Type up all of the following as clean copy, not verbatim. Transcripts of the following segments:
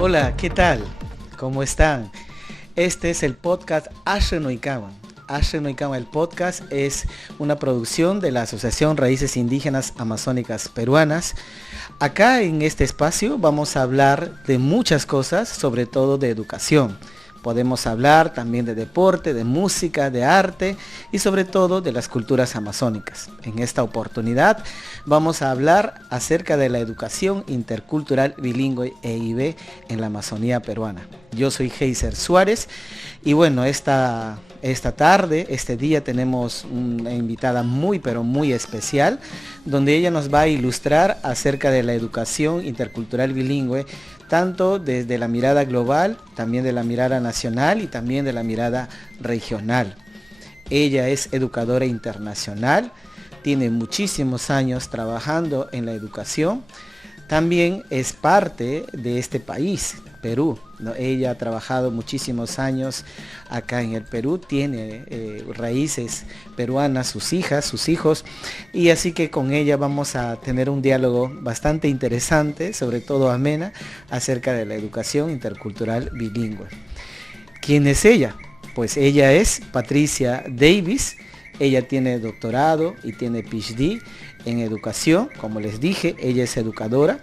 Hola, ¿qué tal? ¿Cómo están? Este es el podcast Ashe Noikawan. Ashe Noikawan, el podcast, es una producción de la Asociación Raíces Indígenas Amazónicas Peruanas. Acá en este espacio vamos a hablar de muchas cosas, sobre todo de educación. Podemos hablar también de deporte, de música, de arte y sobre todo de las culturas amazónicas. En esta oportunidad vamos a hablar acerca de la educación intercultural bilingüe EIB en la Amazonía peruana. Yo soy Heiser Suárez y bueno, esta tarde, este día tenemos una invitada muy pero muy especial, donde ella nos va a ilustrar acerca de la educación intercultural bilingüe, tanto desde la mirada global, también de la mirada nacional y también de la mirada regional. Ella es educadora internacional, tiene muchísimos años trabajando en la educación, también es parte de este país, Perú, ¿no? Ella ha trabajado muchísimos años acá en el Perú, tiene raíces peruanas, sus hijas, sus hijos, y así que con ella vamos a tener un diálogo bastante interesante, sobre todo amena, acerca de la educación intercultural bilingüe. ¿Quién es ella? Pues ella es Patricia Davis. Ella tiene doctorado y tiene PhD en educación, como les dije, ella es educadora.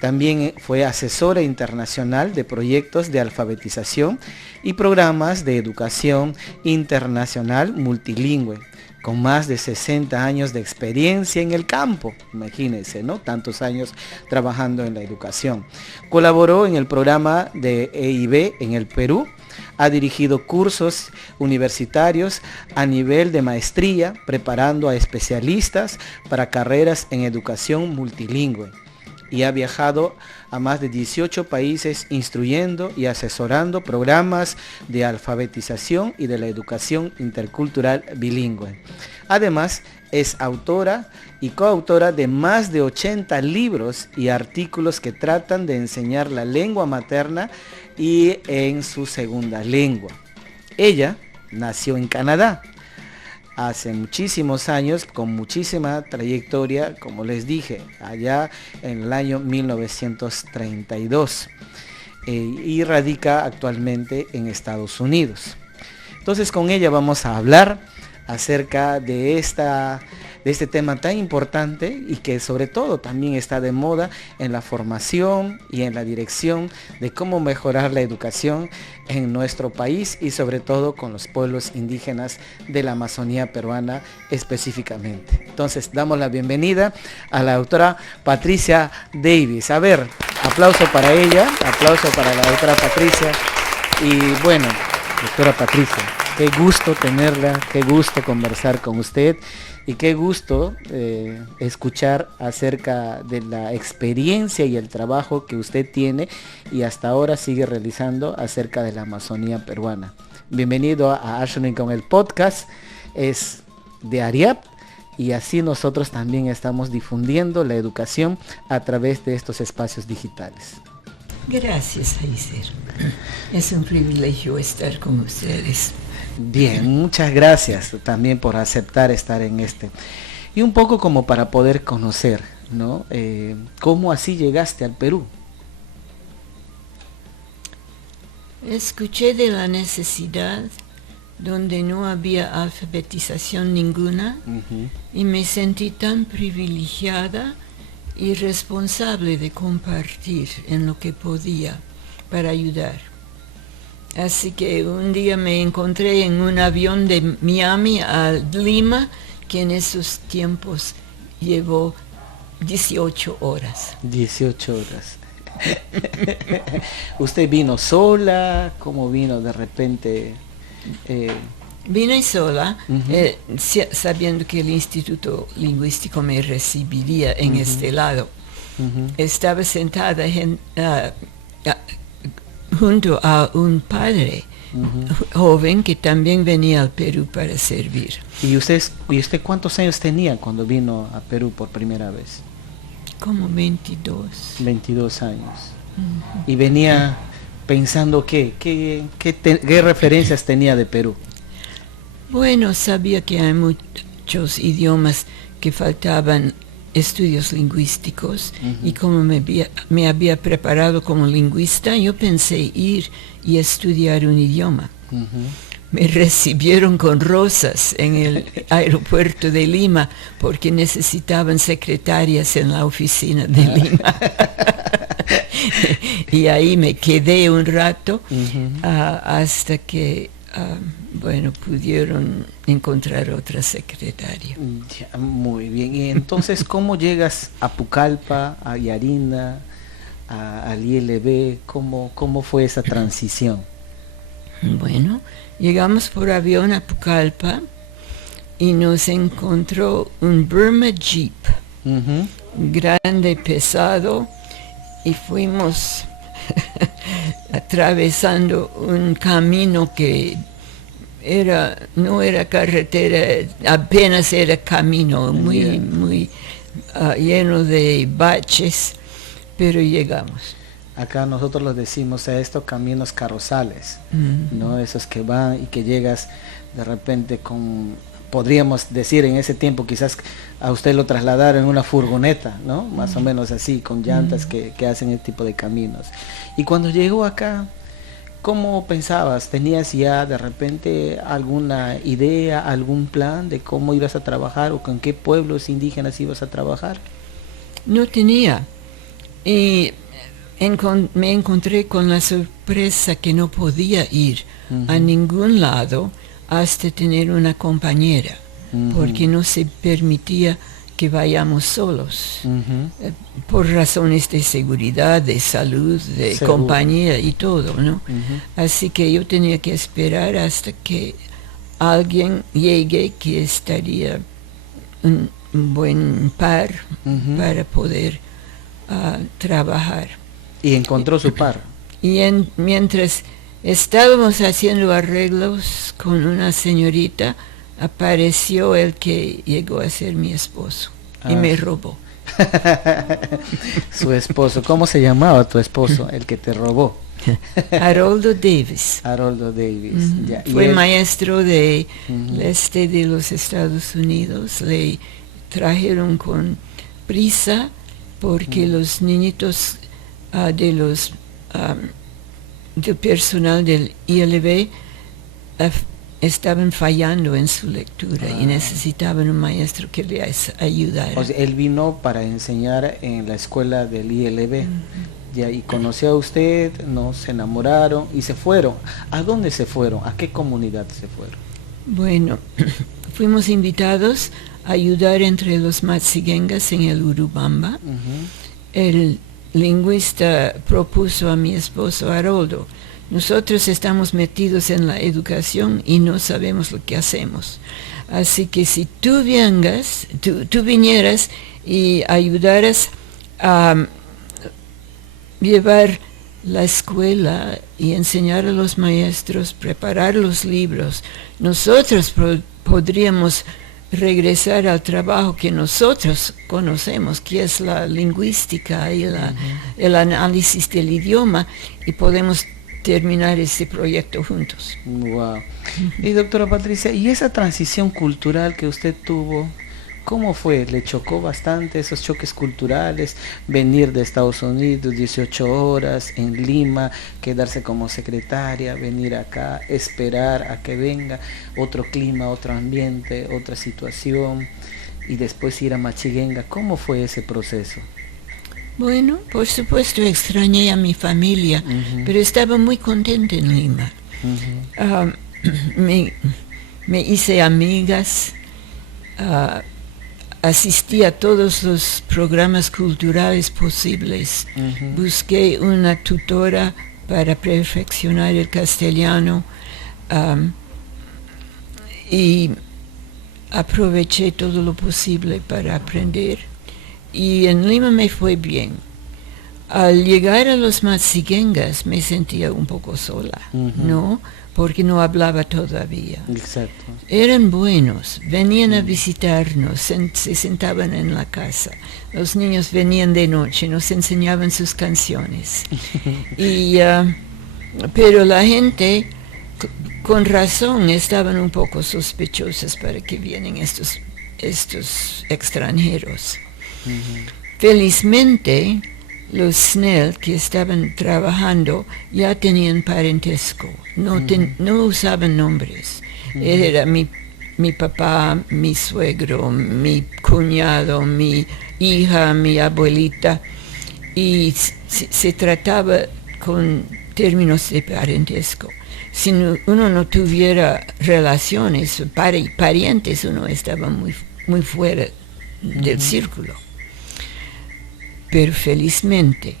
También fue asesora internacional de proyectos de alfabetización y programas de educación internacional multilingüe, con más de 60 años de experiencia en el campo. Imagínense, ¿no? Tantos años trabajando en la educación. Colaboró en el programa de EIB en el Perú. Ha dirigido cursos universitarios a nivel de maestría, preparando a especialistas para carreras en educación multilingüe. Y ha viajado a más de 18 países instruyendo y asesorando programas de alfabetización y de la educación intercultural bilingüe. Además, es autora y coautora de más de 80 libros y artículos que tratan de enseñar la lengua materna y en su segunda lengua. Ella nació en Canadá hace muchísimos años, con muchísima trayectoria, como les dije, allá en el año 1932, y radica actualmente en Estados Unidos. Entonces con ella vamos a hablar acerca de este tema tan importante y que sobre todo también está de moda en la formación y en la dirección de cómo mejorar la educación en nuestro país y sobre todo con los pueblos indígenas de la Amazonía peruana específicamente. Entonces damos la bienvenida a la doctora Patricia Davis. A ver, aplauso para ella, aplauso para la doctora Patricia. Y bueno, doctora Patricia, qué gusto tenerla, qué gusto conversar con usted y qué gusto escuchar acerca de la experiencia y el trabajo que usted tiene y hasta ahora sigue realizando acerca de la Amazonía peruana. Bienvenido a Ashe Noikawan, el podcast, es de Ariap y así nosotros también estamos difundiendo la educación a través de estos espacios digitales. Gracias, Heiser. Es un privilegio estar con ustedes. Bien, muchas gracias también por aceptar estar en este. Y un poco como para poder conocer, ¿no? ¿Cómo así llegaste al Perú? Escuché de la necesidad donde no había alfabetización ninguna y me sentí tan privilegiada y responsable de compartir en lo que podía para ayudar. Así que un día me encontré en un avión de Miami a Lima, que en esos tiempos llevó 18 horas. 18 horas. ¿Usted vino sola? ¿Cómo vino de repente? Vine sola, sabiendo que el Instituto Lingüístico me recibiría en este lado. Estaba sentada junto a un padre joven que también venía al Perú para servir. ¿Y usted cuántos años tenía cuando vino a Perú por primera vez? Como 22. 22 años. Y venía pensando qué referencias tenía de Perú. Bueno, sabía que hay muchos idiomas que faltaban estudios lingüísticos, y como me había preparado como lingüista, yo pensé ir y estudiar un idioma. Me recibieron con rosas en el aeropuerto de Lima porque necesitaban secretarias en la oficina de Lima. Y ahí me quedé un rato hasta que pudieron encontrar otra secretaria. Ya, muy bien. Y entonces, ¿cómo llegas a Pucallpa, a Yarina, al ILB? ¿Cómo fue esa transición? Bueno, llegamos por avión a Pucallpa y nos encontró un Burma Jeep, grande, pesado, y fuimos atravesando un camino que no era carretera, apenas era camino, muy lleno de baches, pero llegamos. Acá nosotros los decimos a estos caminos carrozales, ¿no? Esos que van y que llegas de repente podríamos decir en ese tiempo, quizás a usted lo trasladaron en una furgoneta, ¿no? Más o menos así, con llantas que hacen este tipo de caminos. Y cuando llegó acá, ¿cómo pensabas? ¿Tenías ya de repente alguna idea, algún plan de cómo ibas a trabajar o con qué pueblos indígenas ibas a trabajar? No tenía. Y me encontré con la sorpresa que no podía ir a ningún lado hasta tener una compañera, porque no se permitía que vayamos solos, por razones de seguridad, de salud, de compañía y todo, ¿no? Así que yo tenía que esperar hasta que alguien llegue que estaría un buen par para poder trabajar. Y encontró su par. Y mientras estábamos haciendo arreglos con una señorita, apareció el que llegó a ser mi esposo y me robó. Su esposo, ¿cómo se llamaba tu esposo, el que te robó? Haroldo Davis. Haroldo Davis. Ya. Fue maestro del este de los Estados Unidos. Le trajeron con prisa porque los niñitos del personal del ILB estaban fallando en su lectura y necesitaban un maestro que les ayudara. O sea, él vino para enseñar en la escuela del ILB. Ya, y conoció a usted, no se enamoraron y se fueron. ¿A dónde se fueron? ¿A qué comunidad se fueron? Bueno, fuimos invitados a ayudar entre los Matsigengas en el Urubamba. El lingüista propuso a mi esposo Haroldo: nosotros estamos metidos en la educación y no sabemos lo que hacemos. Así que si tú vinieras y ayudaras a llevar la escuela y enseñar a los maestros, preparar los libros, nosotros podríamos regresar al trabajo que nosotros conocemos, que es la lingüística y el análisis del idioma, y podemos terminar este proyecto juntos. Wow. Y doctora Patricia, ¿y esa transición cultural que usted tuvo, cómo fue? ¿Le chocó bastante esos choques culturales? Venir de Estados Unidos 18 horas en Lima, quedarse como secretaria, venir acá, esperar a que venga otro clima, otro ambiente, otra situación, y después ir a Machiguenga. ¿Cómo fue ese proceso? Bueno, por supuesto extrañé a mi familia, pero estaba muy contenta en Lima. Me hice amigas, asistí a todos los programas culturales posibles, busqué una tutora para perfeccionar el castellano, y aproveché todo lo posible para aprender. Y en Lima me fue bien. Al llegar a los Matsigengas me sentía un poco sola, ¿no? Porque no hablaba todavía. Exacto. Eran buenos, venían a visitarnos, se sentaban en la casa. Los niños venían de noche, nos enseñaban sus canciones. Pero la gente, con razón, estaban un poco sospechosas para que vienen estos extranjeros. Felizmente, los Snell que estaban trabajando ya tenían parentesco, no usaban nombres. Era mi papá, mi suegro, mi cuñado, mi hija, mi abuelita, y se trataba con términos de parentesco. Si uno no tuviera relaciones, parientes, uno estaba muy fuera del círculo. Pero felizmente,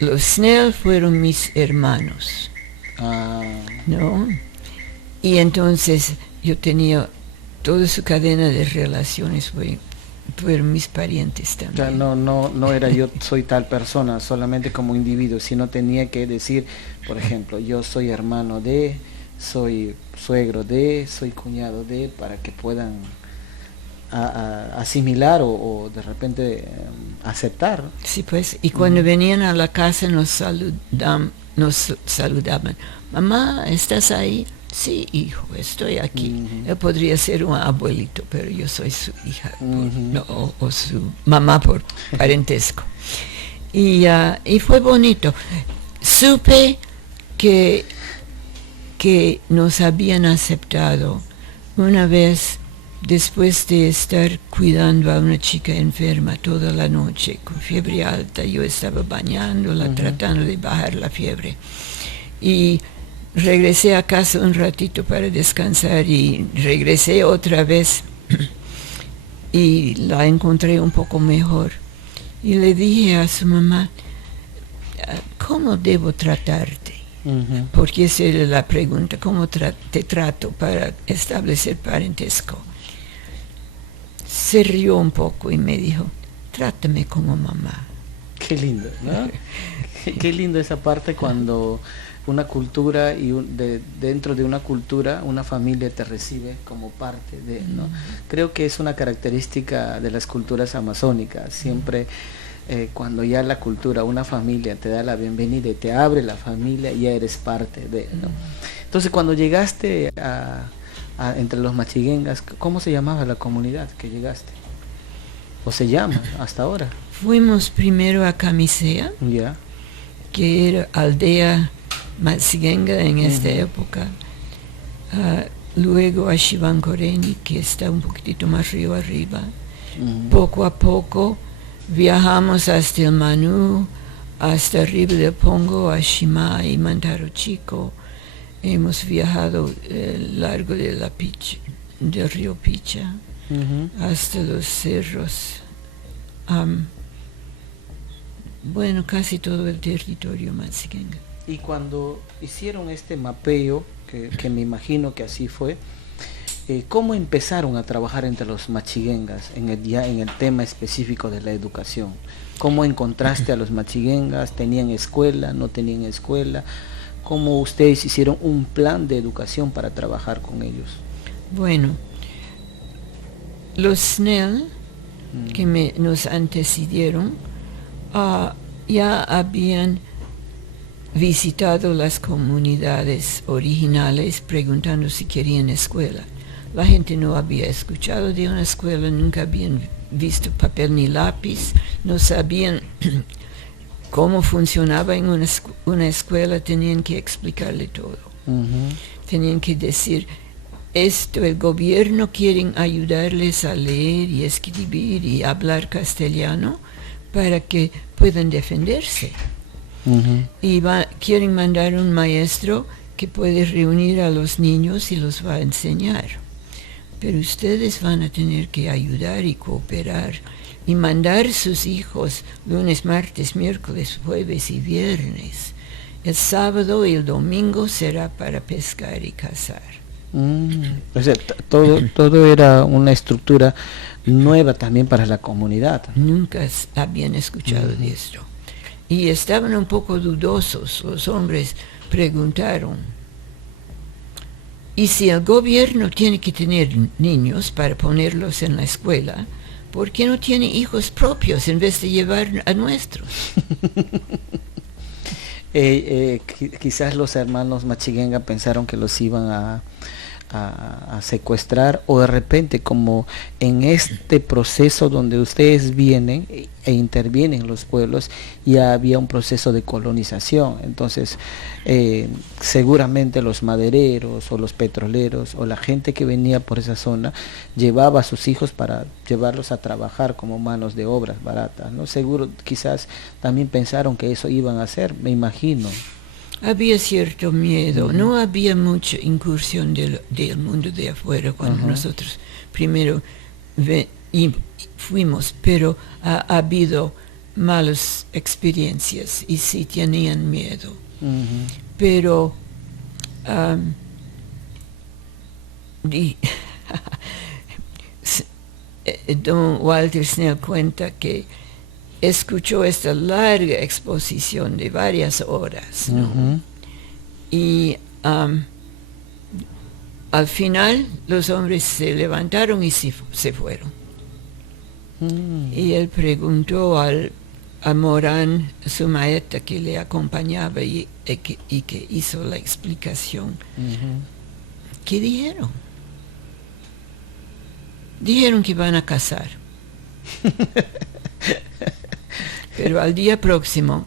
los Snell fueron mis hermanos, ¿no? Y entonces yo tenía toda su cadena de relaciones, fueron mis parientes también. O sea, no era yo soy tal persona, solamente como individuo, sino tenía que decir, por ejemplo, yo soy hermano de, soy suegro de, soy cuñado de, para que puedan asimilar o de repente aceptar. Sí, pues, y cuando venían a la casa nos saludaban. Mamá, ¿estás ahí? Sí, hijo, estoy aquí. Él podría ser un abuelito, pero yo soy su hija, o su mamá por parentesco. Y fue bonito. Supe que nos habían aceptado una vez. Después de estar cuidando a una chica enferma toda la noche con fiebre alta, yo estaba bañándola, tratando de bajar la fiebre. Y regresé a casa un ratito para descansar y regresé otra vez y la encontré un poco mejor. Y le dije a su mamá, ¿cómo debo tratarte? Porque esa era la pregunta, ¿cómo te trato para establecer parentesco? Se rió un poco y me dijo, trátame como mamá. Qué lindo, ¿no? Qué lindo esa parte cuando una cultura y dentro de una cultura, una familia te recibe como parte de, ¿no? Creo que es una característica de las culturas amazónicas. Siempre cuando ya la cultura, una familia te da la bienvenida y te abre la familia, ya eres parte de, ¿no? Entonces cuando llegaste entre los Machigengas, ¿cómo se llamaba la comunidad que llegaste? ¿O se llama hasta ahora? Fuimos primero a Camisea, que era aldea Machigenga en esta época. Luego a Shivankoreni, que está un poquitito más río arriba. Poco a poco viajamos hasta el Manú, hasta arriba del Pongo, a Shima y Mantaro Chico. Hemos viajado largo de del río Picha hasta los cerros. Bueno, casi todo el territorio Matsigenga. Y cuando hicieron este mapeo, que me imagino que así fue, ¿cómo empezaron a trabajar entre los Machigengas en el tema específico de la educación? ¿Cómo encontraste a los Machigengas? ¿Tenían escuela? ¿No tenían escuela? ¿Cómo ustedes hicieron un plan de educación para trabajar con ellos? Bueno, los Snell, que nos antecedieron, ya habían visitado las comunidades originales preguntando si querían escuela. La gente no había escuchado de una escuela, nunca habían visto papel ni lápiz, no sabían cómo funcionaba en una escuela, tenían que explicarle todo. Tenían que decir, el gobierno quiere ayudarles a leer y escribir y hablar castellano para que puedan defenderse. Y quieren mandar un maestro que puede reunir a los niños y los va a enseñar. Pero ustedes van a tener que ayudar y cooperar y mandar sus hijos lunes, martes, miércoles, jueves y viernes. El sábado y el domingo será para pescar y cazar. O sea, todo era una estructura nueva también para la comunidad. Nunca habían escuchado de esto. y estaban un poco dudosos. Los hombres preguntaron, ¿y si el gobierno tiene que tener niños para ponerlos en la escuela, por qué no tiene hijos propios en vez de llevar a nuestros? Quizás los hermanos Machiguenga pensaron que los iban a secuestrar, o de repente, como en este proceso donde ustedes vienen e intervienen en los pueblos, ya había un proceso de colonización. Entonces seguramente los madereros o los petroleros o la gente que venía por esa zona llevaba a sus hijos para llevarlos a trabajar como manos de obras baratas, ¿no? Seguro, quizás también pensaron que eso iban a hacer, me imagino. Había cierto miedo, no había mucha incursión del mundo de afuera cuando nosotros primero fuimos, pero ha habido malas experiencias y sí tenían miedo. Pero don Walter Snell cuenta que escuchó esta larga exposición de varias horas, ¿no? Y al final los hombres se levantaron y se fueron. Y él preguntó a Morán, su maestra que le acompañaba y que hizo la explicación, ¿qué dijeron? Dijeron que van a casar. Pero al día próximo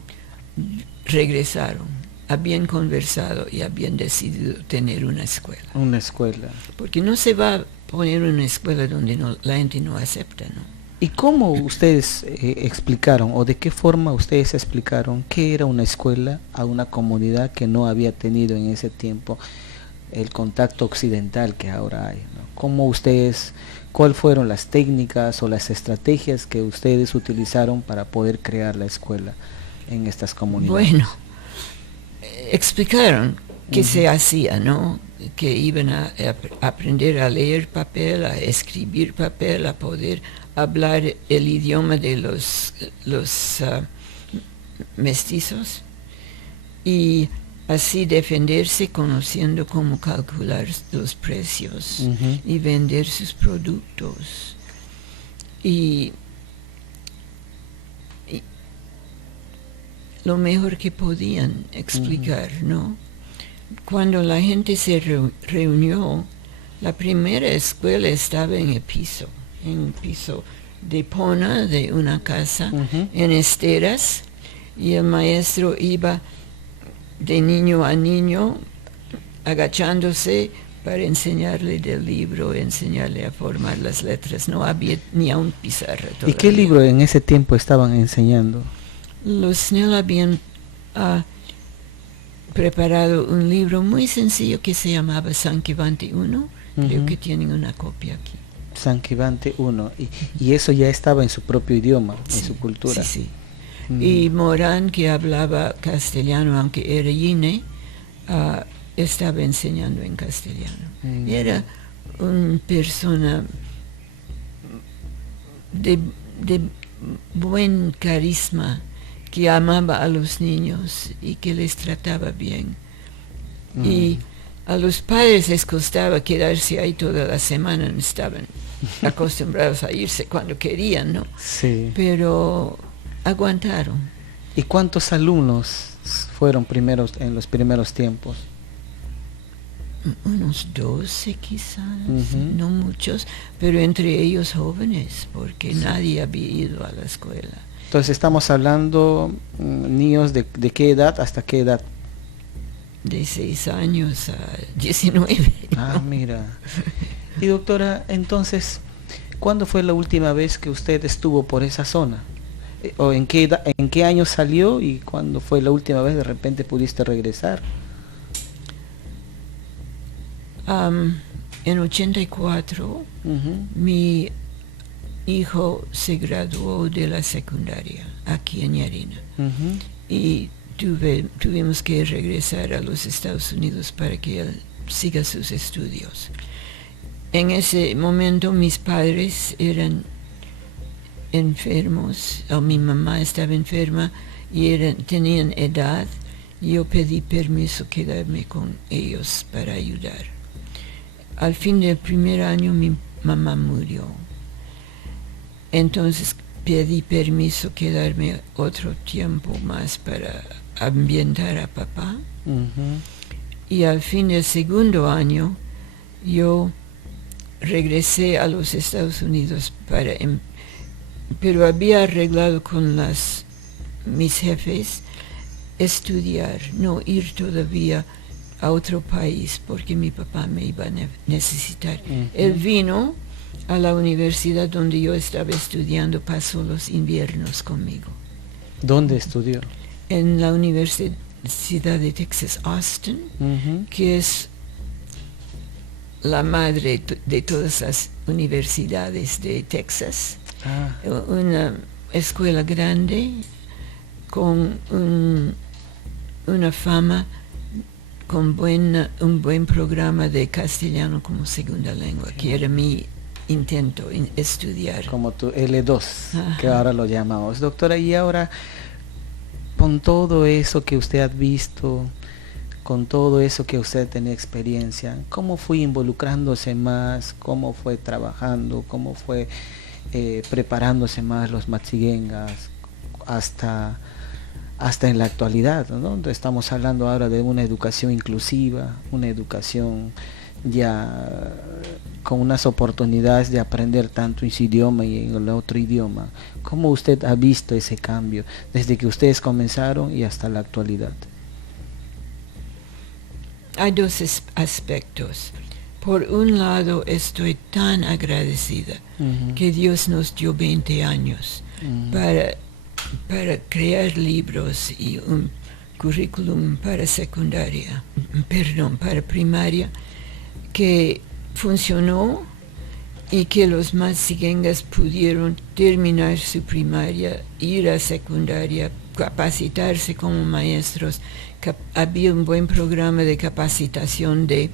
regresaron, habían conversado y habían decidido tener una escuela. Una escuela. Porque no se va a poner una escuela donde la gente no acepta, ¿no? ¿Y cómo ustedes explicaron, o de qué forma ustedes explicaron qué era una escuela a una comunidad que no había tenido en ese tiempo el contacto occidental que ahora hay, ¿no? ¿Cómo ustedes, cuáles fueron las técnicas o las estrategias que ustedes utilizaron para poder crear la escuela en estas comunidades? Bueno, explicaron qué se hacía, ¿no? Que iban a aprender a leer papel, a escribir papel, a poder hablar el idioma de los mestizos y así defenderse conociendo cómo calcular los precios y vender sus productos. Y lo mejor que podían explicar, ¿no? Cuando la gente se reunió, la primera escuela estaba en el piso de pona de una casa, en esteras, y el maestro iba de niño a niño agachándose para enseñarle del libro, enseñarle a formar las letras. No había ni a un pizarra todavía. ¿Y qué libro en ese tiempo estaban enseñando? Los Snell habían preparado un libro muy sencillo que se llamaba Sanquivante I. Creo que tienen una copia aquí. Sanquivante I. Y eso ya estaba en su propio idioma, en su cultura. Sí. Y Morán, que hablaba castellano, aunque era Yine, estaba enseñando en castellano. Era una persona de buen carisma, que amaba a los niños y que les trataba bien. Y a los padres les costaba quedarse ahí toda la semana, no estaban acostumbrados a irse cuando querían, ¿no? Sí. Pero aguantaron. ¿Y cuántos alumnos fueron en los primeros tiempos? Unos 12 quizás, no muchos, pero entre ellos jóvenes, porque nadie había ido a la escuela. Entonces estamos hablando niños de qué edad hasta qué edad. De 6 años a 19. Ah, mira. Y doctora, entonces, ¿cuándo fue la última vez que usted estuvo por esa zona? ¿O en qué año salió y cuándo fue la última vez de repente pudiste regresar? En 84, mi hijo se graduó de la secundaria aquí en Yarina. Y tuvimos que regresar a los Estados Unidos para que él siga sus estudios. En ese momento mis padres eran enfermos, o mi mamá estaba enferma y tenían edad, yo pedí permiso quedarme con ellos para ayudar. Al fin del primer año mi mamá murió. Entonces pedí permiso quedarme otro tiempo más para ambientar a papá. Ujú. Y al fin del segundo año yo regresé a los Estados Unidos pero había arreglado con mis jefes estudiar, no ir todavía a otro país porque mi papá me iba a necesitar. Ujú. Él vino a la universidad donde yo estaba estudiando, pasó los inviernos conmigo. ¿Dónde estudió? En la Universidad de Texas, Austin, Ujú. que es la madre de todas las universidades de Texas. Ah, Una escuela grande con una fama, con un buen programa de castellano como segunda lengua, que era mi intento en estudiar. como tu L2, que Ajá. ahora lo llamamos. Doctora, y ahora, con todo eso que usted ha visto, con todo eso que usted tenía experiencia, ¿cómo fue involucrándose más? ¿Cómo fue trabajando? ¿Cómo fue preparándose más los Machigengas hasta en la actualidad, ¿no? Estamos hablando ahora de una educación inclusiva, una educación ya con unas oportunidades de aprender tanto ese idioma y en el otro idioma. ¿Cómo usted ha visto ese cambio desde que ustedes comenzaron y hasta la actualidad? Hay dos aspectos. Por un lado, estoy tan agradecida Ujú. que Dios nos dio 20 años Ujú. para crear libros y un currículum para para primaria, que funcionó y que los Machigengas pudieron terminar su primaria, ir a secundaria, capacitarse como maestros. Había un buen programa de capacitación de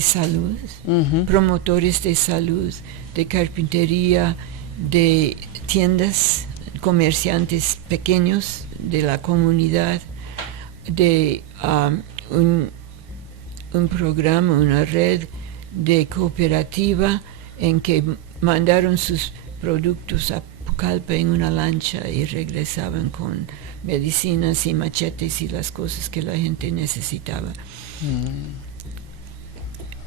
salud, Ujú. promotores de salud, de carpintería, de tiendas, comerciantes pequeños de la comunidad, de un programa, una red de cooperativa en que mandaron sus productos a Pucallpa en una lancha y regresaban con medicinas y machetes y las cosas que la gente necesitaba.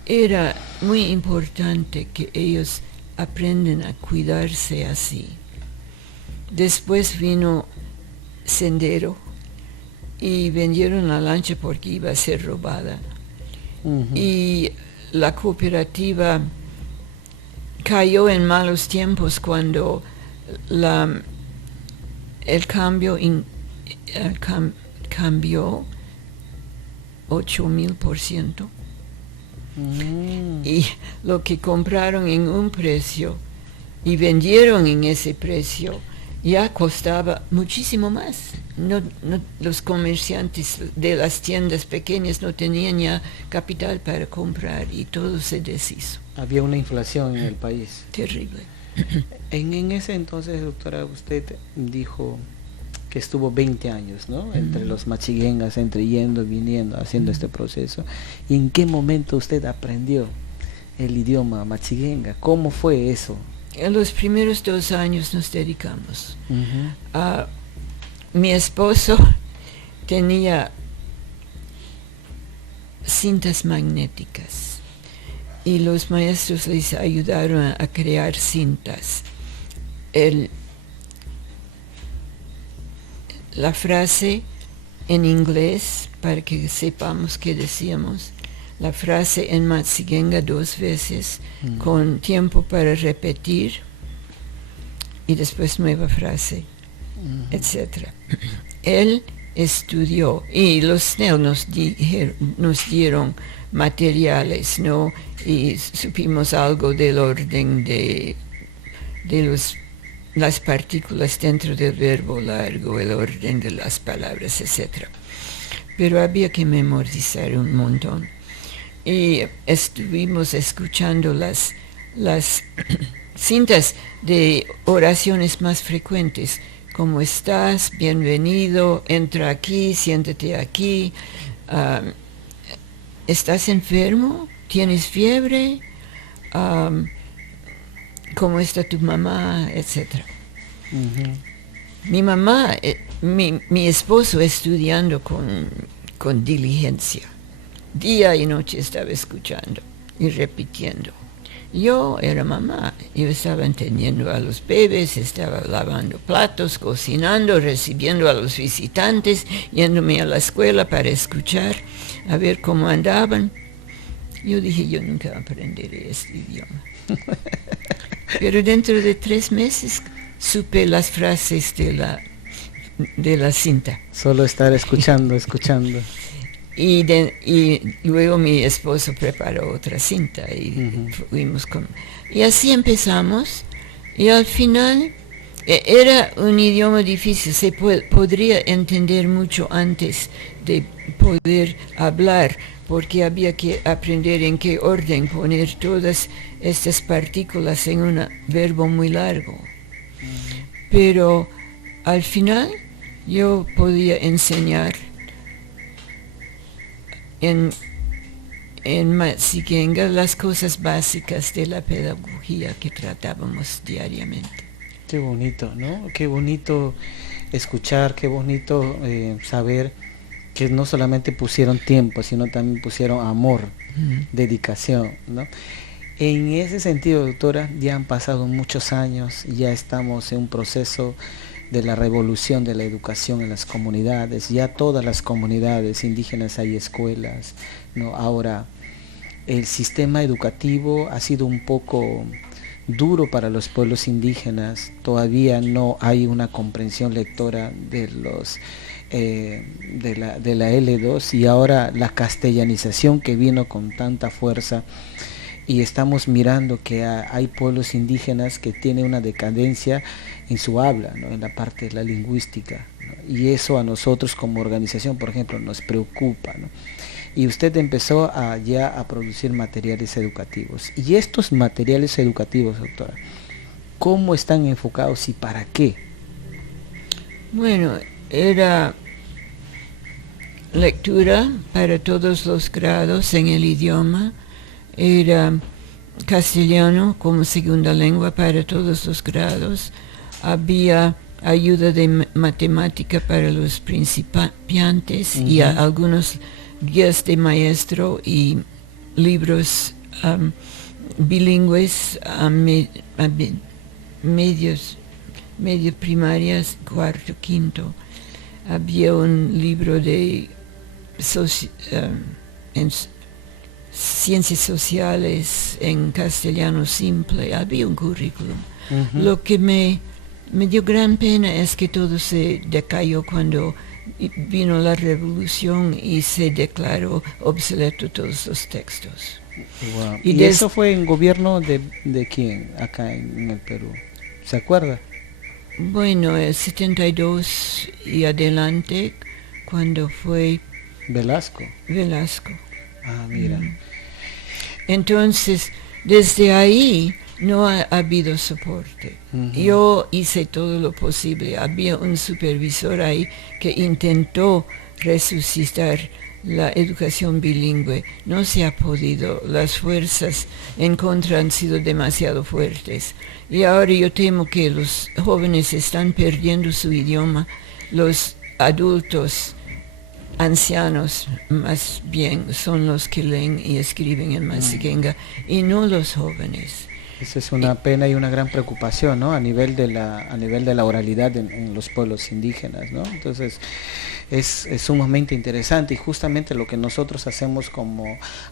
Era muy importante que ellos aprendan a cuidarse así. Después vino Sendero y vendieron la lancha porque iba a ser robada. Ujú. Y la cooperativa cayó en malos tiempos cuando el cambio cambió 8,000%. Y lo que compraron en un precio y vendieron en ese precio ya costaba muchísimo más. Los comerciantes de las tiendas pequeñas no tenían ya capital para comprar y todo se deshizo. Había una inflación en el país. Terrible. En ese entonces, doctora, usted dijo que estuvo 20 años, ¿no? Entre los Machigengas, entre yendo, viniendo, haciendo este proceso. ¿Y en qué momento usted aprendió el idioma Machigenga? ¿Cómo fue eso? En los primeros 2 años nos dedicamos. Ujú. Mi esposo tenía cintas magnéticas y los maestros les ayudaron a crear cintas. La frase en inglés, para que sepamos qué decíamos, la frase en Machigenga 2 veces, con tiempo para repetir, y después nueva frase, etc. Él estudió, y los SNEL nos dieron materiales, ¿no? Y supimos algo del orden de las partículas dentro del verbo largo, el orden de las palabras, etc. Pero había que memorizar un montón. Y estuvimos escuchando las cintas de oraciones más frecuentes. ¿Cómo estás? Bienvenido, entra aquí, siéntate aquí. ¿Estás enfermo? ¿Tienes fiebre? ¿Cómo está tu mamá? Etcétera. Mi mamá, mi esposo estudiando con diligencia. Día y noche estaba escuchando y repitiendo. Yo era mamá, yo estaba entendiendo a los bebés, estaba lavando platos, cocinando, recibiendo a los visitantes, yéndome a la escuela para escuchar, a ver cómo andaban. Yo dije, yo nunca aprenderé este idioma. Pero dentro de 3 meses supe las frases de la cinta. Solo estar escuchando. Y luego mi esposo preparó otra cinta y fuimos y así empezamos. Y al final era un idioma difícil, se podría entender mucho antes de poder hablar, porque había que aprender en qué orden poner todas estas partículas en un verbo muy largo. Pero al final yo podía enseñar en Matzigenga las cosas básicas de la pedagogía que tratábamos diariamente. Qué bonito, ¿no? Qué bonito escuchar, qué bonito saber que no solamente pusieron tiempo, sino también pusieron amor, dedicación, ¿no? En ese sentido, doctora, ya han pasado muchos años y ya estamos en un proceso de la revolución de la educación en las comunidades. Ya todas las comunidades indígenas hay escuelas, ¿no? Ahora, el sistema educativo ha sido un poco duro para los pueblos indígenas. Todavía no hay una comprensión lectora de la L2, y ahora la castellanización que vino con tanta fuerza, y estamos mirando que hay pueblos indígenas que tienen una decadencia en su habla, ¿no? En la parte de la lingüística, ¿no? Y eso a nosotros como organización, por ejemplo, nos preocupa, ¿no? Y usted empezó ya a producir materiales educativos. Y estos materiales educativos, doctora, ¿cómo están enfocados y para qué? Bueno, era lectura para todos los grados en el idioma, era castellano como segunda lengua para todos los grados, había ayuda de matemática para los principiantes y algunos guías de maestro y libros bilingües medio primarias, cuarto, quinto. Había un libro de ciencias sociales en castellano simple, había un currículum. Lo que me dio gran pena es que todo se decayó cuando vino la revolución y se declaró obsoleto todos los textos. Wow. ¿Y eso fue en gobierno de quién acá en el Perú? ¿Se acuerda? Bueno, el 72 y adelante, cuando fue Velasco. Ah, mira. Entonces, desde ahí no ha habido soporte. Yo hice todo lo posible. Había un supervisor ahí que intentó resucitar la educación bilingüe. No se ha podido. Las fuerzas en contra han sido demasiado fuertes. Y ahora yo temo que los jóvenes están perdiendo su idioma. Los adultos ancianos más bien son los que leen y escriben en Matzigenga y no los jóvenes. Esa es una pena y una gran preocupación, ¿no? A nivel de la oralidad en los pueblos indígenas, ¿no? Entonces es sumamente interesante, y justamente lo que nosotros hacemos como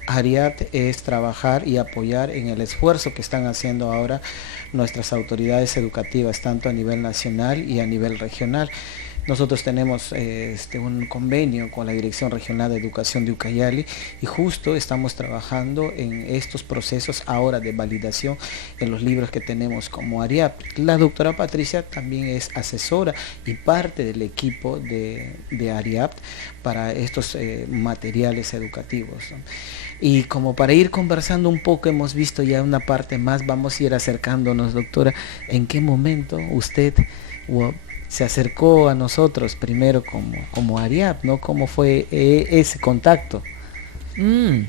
ARIAPT es trabajar y apoyar en el esfuerzo que están haciendo ahora nuestras autoridades educativas, tanto a nivel nacional y a nivel regional. Nosotros tenemos un convenio con la Dirección Regional de Educación de Ucayali, y justo estamos trabajando en estos procesos ahora de validación en los libros que tenemos como ARIAPT. La doctora Patricia también es asesora y parte del equipo de ARIAPT para estos materiales educativos, ¿no? Y como para ir conversando un poco, hemos visto ya una parte más, vamos a ir acercándonos, doctora, ¿en qué momento usted se acercó a nosotros primero como ARIAP, ¿no? ¿Cómo fue ese contacto? El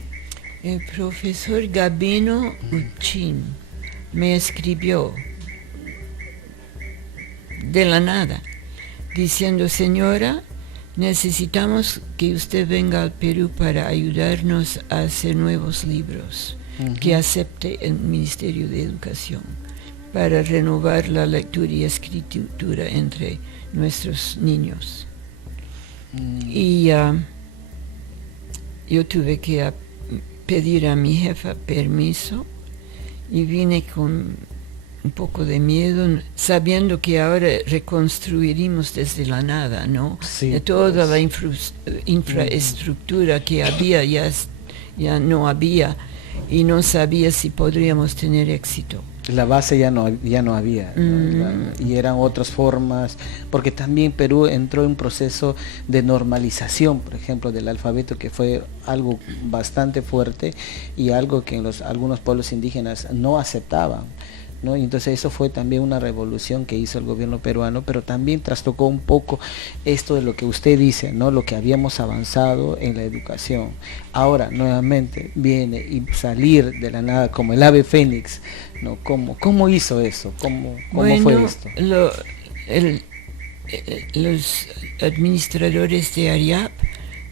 profesor Gabino Uchín me escribió de la nada, diciendo: señora, necesitamos que usted venga al Perú para ayudarnos a hacer nuevos libros que acepte el Ministerio de Educación, para renovar la lectura y escritura entre nuestros niños. Y yo tuve que pedir a mi jefa permiso y vine con un poco de miedo, sabiendo que ahora reconstruiríamos desde la nada, ¿no? Sí, de toda la infraestructura que había ya no había, y no sabía si podríamos tener éxito. La base ya no había, ¿no? Y eran otras formas, porque también Perú entró en un proceso de normalización, por ejemplo, del alfabeto, que fue algo bastante fuerte y algo que algunos pueblos indígenas no aceptaban, ¿no? Y entonces eso fue también una revolución que hizo el gobierno peruano, pero también trastocó un poco esto de lo que usted dice, ¿no? Lo que habíamos avanzado en la educación. Ahora nuevamente viene y salir de la nada como el ave fénix, ¿no? ¿Cómo hizo eso? ¿Cómo fue esto? Los administradores de ARIAP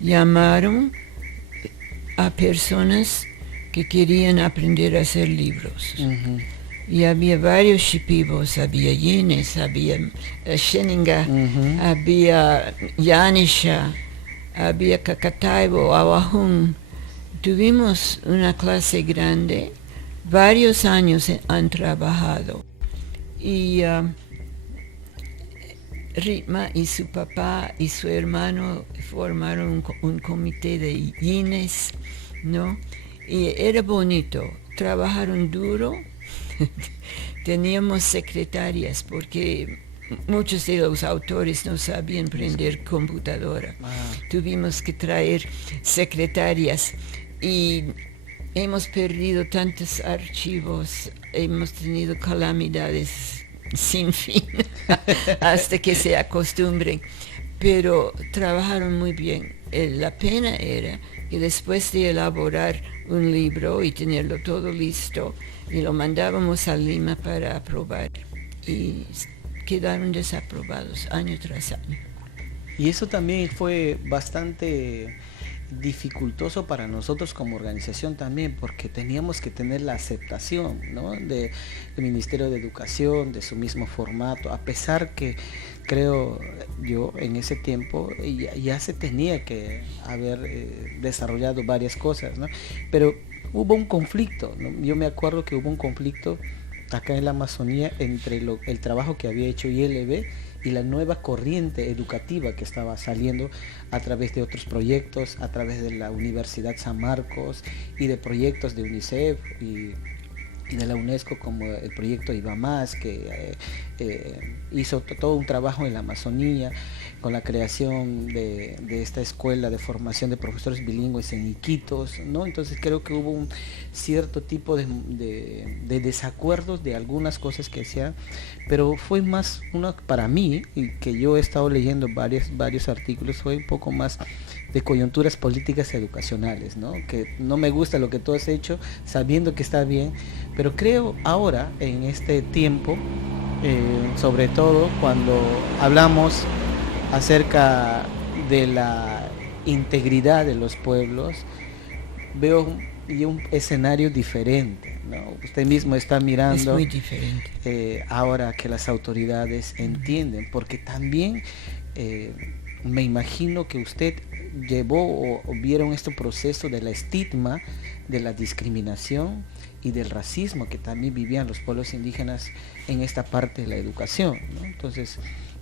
llamaron a personas que querían aprender a hacer libros. Y había varios shipibos, había Yines, había Sheninga, había Yanisha, había Cacataibo, Awahun. Tuvimos una clase grande, varios años han trabajado. Y Ritma y su papá y su hermano formaron un comité de Yines, ¿no? Y era bonito, trabajaron duro. Teníamos secretarias porque muchos de los autores no sabían prender computadora. Tuvimos que traer secretarias y hemos perdido tantos archivos, hemos tenido calamidades sin fin hasta que se acostumbren, pero trabajaron muy bien. La pena era que después de elaborar un libro y tenerlo todo listo, y lo mandábamos a Lima para aprobar, y quedaron desaprobados año tras año. Y eso también fue bastante dificultoso para nosotros como organización también, porque teníamos que tener la aceptación, ¿no? del Ministerio de Educación, de su mismo formato, a pesar que creo yo en ese tiempo ya se tenía que haber desarrollado varias cosas, ¿no? Pero hubo un conflicto, ¿no? Yo me acuerdo que hubo un conflicto acá en la Amazonía entre el trabajo que había hecho ILB y la nueva corriente educativa que estaba saliendo a través de otros proyectos, a través de la Universidad San Marcos y de proyectos de UNICEF y de la UNESCO, como el proyecto IBAMás, que hizo todo un trabajo en la Amazonía con la creación de esta escuela de formación de profesores bilingües en Iquitos, ¿no? Entonces creo que hubo un cierto tipo de desacuerdos de algunas cosas que hacían, pero fue más para mí, y que yo he estado leyendo varios artículos, fue un poco más de coyunturas políticas educacionales, ¿no? Que no me gusta lo que tú has hecho, sabiendo que está bien, pero creo ahora, en este tiempo, sobre todo cuando hablamos acerca de la integridad de los pueblos, veo un escenario diferente, ¿no? Usted mismo está mirando. Es muy diferente. Ahora que las autoridades entienden, porque también me imagino que usted llevó o vieron este proceso de la estigma, de la discriminación y del racismo que también vivían los pueblos indígenas en esta parte de la educación, ¿no? Entonces,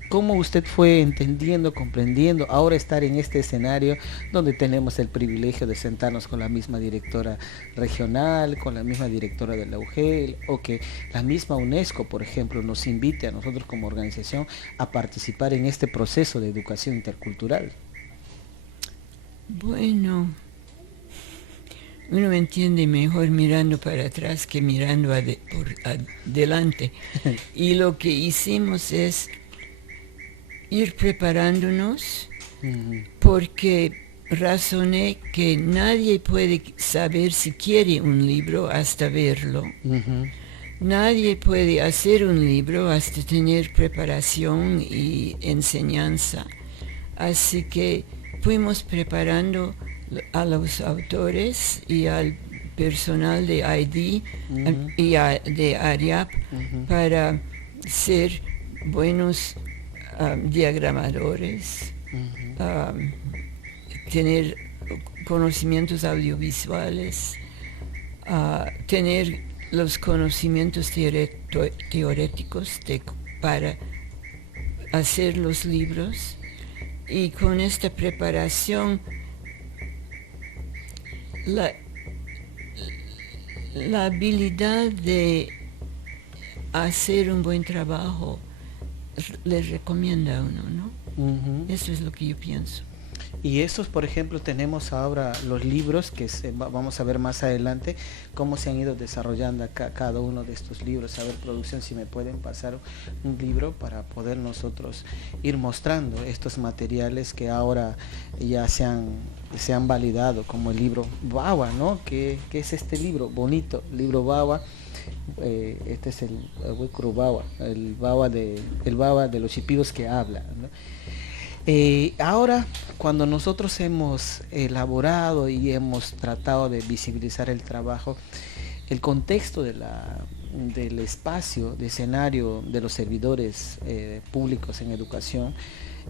¿cómo usted fue entendiendo, comprendiendo ahora estar en este escenario donde tenemos el privilegio de sentarnos con la misma directora regional, con la misma directora de la UGEL, o que la misma UNESCO, por ejemplo, nos invite a nosotros como organización a participar en este proceso de educación intercultural? Bueno, uno entiende mejor mirando para atrás que mirando por adelante. Y lo que hicimos es ir preparándonos porque razoné que nadie puede saber si quiere un libro hasta verlo. Nadie puede hacer un libro hasta tener preparación y enseñanza. Así que fuimos preparando a los autores y al personal de ID y de ARIAP para ser buenos diagramadores, tener conocimientos audiovisuales, tener los conocimientos teóricos para hacer los libros. Y con esta preparación la habilidad de hacer un buen trabajo les recomienda a uno, ¿no? Eso es lo que yo pienso. Y estos, por ejemplo, tenemos ahora los libros que vamos a ver más adelante cómo se han ido desarrollando cada uno de estos libros. A ver, producción, si me pueden pasar un libro para poder nosotros ir mostrando estos materiales que ahora ya se han validado, como el libro Baba, ¿no? ¿Qué es este libro? Bonito, libro Baba. Este es el Baba, el Baba de los hipidos que habla, ¿no? Ahora, cuando nosotros hemos elaborado y hemos tratado de visibilizar el trabajo, el contexto del espacio, de escenario de los servidores públicos en educación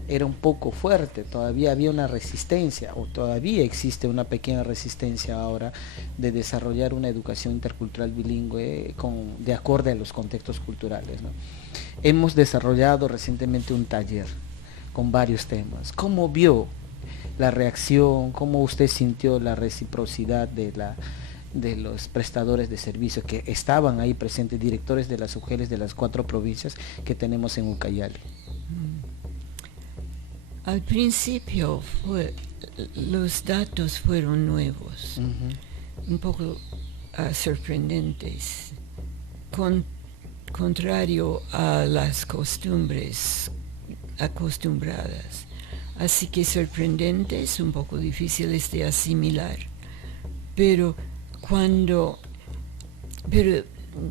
era un poco fuerte. Todavía había una resistencia, o todavía existe una pequeña resistencia ahora de desarrollar una educación intercultural bilingüe de acorde a los contextos culturales, ¿no? Hemos desarrollado recientemente un taller con varios temas. ¿Cómo vio la reacción? ¿Cómo usted sintió la reciprocidad de los prestadores de servicios que estaban ahí presentes, directores de las UGELs de las 4 provincias que tenemos en Ucayali? Al principio los datos fueron nuevos, un poco sorprendentes, contrario a las costumbres acostumbradas. Así que sorprendentes, un poco difíciles de asimilar. Pero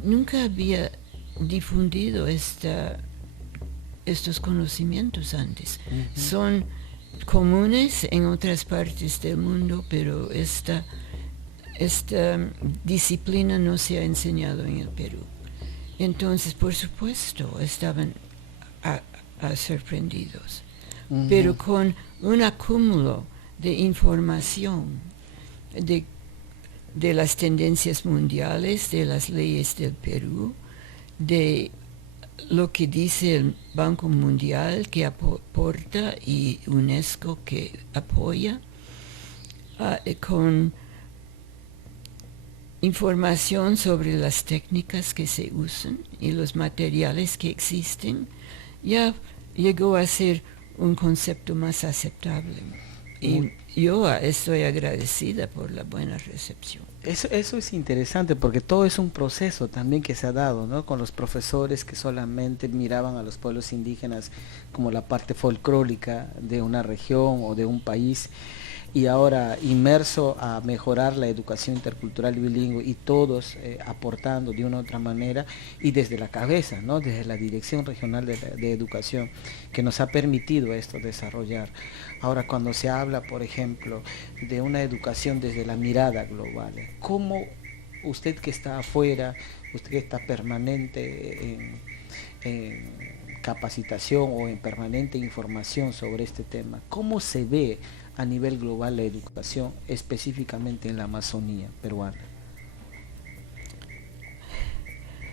nunca había difundido estos conocimientos antes. Son comunes en otras partes del mundo, pero esta disciplina no se ha enseñado en el Perú. Entonces, por supuesto, estaban sorprendidos, pero con un acúmulo de información de las tendencias mundiales, de las leyes del Perú, de lo que dice el Banco Mundial que aporta y UNESCO que apoya, con información sobre las técnicas que se usan y los materiales que existen, ya llegó a ser un concepto más aceptable. Y yo estoy agradecida por la buena recepción. Eso es interesante porque todo es un proceso también que se ha dado, ¿no? Con los profesores que solamente miraban a los pueblos indígenas como la parte folclórica de una región o de un país, y ahora inmerso a mejorar la educación intercultural y bilingüe, y todos aportando de una u otra manera, y desde la cabeza, ¿no? Desde la Dirección Regional de Educación, que nos ha permitido esto desarrollar. Ahora, cuando se habla, por ejemplo, de una educación desde la mirada global, ¿cómo usted que está afuera, usted que está permanente en capacitación o en permanente información sobre este tema, cómo se ve a nivel global la educación, específicamente en la Amazonía peruana?